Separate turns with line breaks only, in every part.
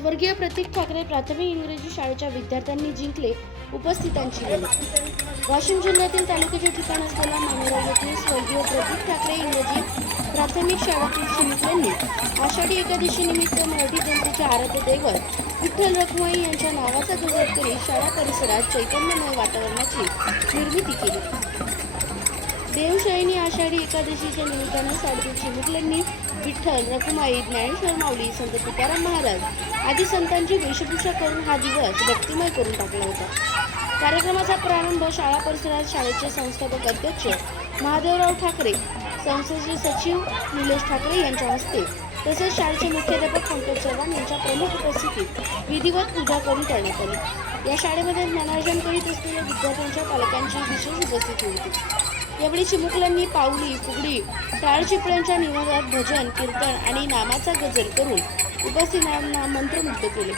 स्वर्गीय प्रतीक ठाकरे प्राथमिक इंग्रजी शाळेच्या विद्यार्थ्यांनी जिंकले उपस्थितांची वाशिम जिल्ह्यातील तालुक्याचे ठिकाण असलेल्या मानेगाव येथील स्वर्गीय प्रतीक ठाकरे इंग्रजी प्राथमिक शाळेतील चिमुकल्यांनी आषाढी एकादशी निमित्त मराठी जनतेचे आराध्य दैवत विठ्ठल रखुमाई यांच्या नावाचा गजर करीत शाळा परिसरात चैतन्यमय वातावरणाची निर्मिती केली. देवशाही आषाढी एकादशीच्या निमित्तानं साडूतील चिमुकल्यांनी विठ्ठल रखुमाई ज्ञानेश्वर माऊली संत तुकाराम महाराज आदी संतांची वेशभूषा करून हा दिवस भक्तिमय करून टाकला होता. कार्यक्रमाचा प्रारंभ शाळा परिसरात शाळेचे संस्थापक अध्यक्ष महादेवराव ठाकरे संस्थेचे सचिव निलेश ठाकरे यांच्या हस्ते तसेच शाळेचे मुख्याध्यापक पंकज चव्हाण यांच्या प्रमुख उपस्थितीत विधिवत पूजा करून करण्यात आली. या शाळेमध्ये ज्ञानार्जन करीत असलेल्या विद्यार्थ्यांच्या पालकांची विशेष उपस्थिती होती. यावेळी चिमुकल्यांनी पाऊली फुगडी टाळ चिपळ्यांच्या भजन कीर्तन आणि नामाचा गजर करून उपस्थितांना मंत्रमुग्ध केले.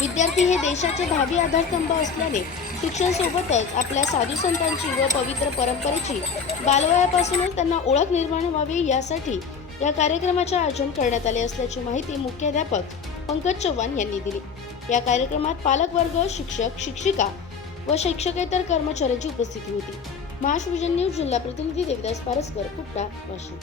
विद्यार्थी हे देशाचे भावी आधारस्तंभ असल्याने शिक्षण सोबतच आपल्या साधू संतांची व पवित्र परंपरेची बालवयापासूनच त्यांना ओळख निर्माण व्हावी यासाठी या कार्यक्रमाचे आयोजन करण्यात आले असल्याची माहिती मुख्याध्यापक पंकज चव्हाण यांनी दिली. या कार्यक्रमात पालकवर्ग शिक्षक शिक्षिका व शिक्षकेतर कर्मचाऱ्यांची उपस्थिती होती. महाराष्ट्र न्यूज जिल्हा प्रतिनिधी देवदास पारसकर कुट्टा वाशिम.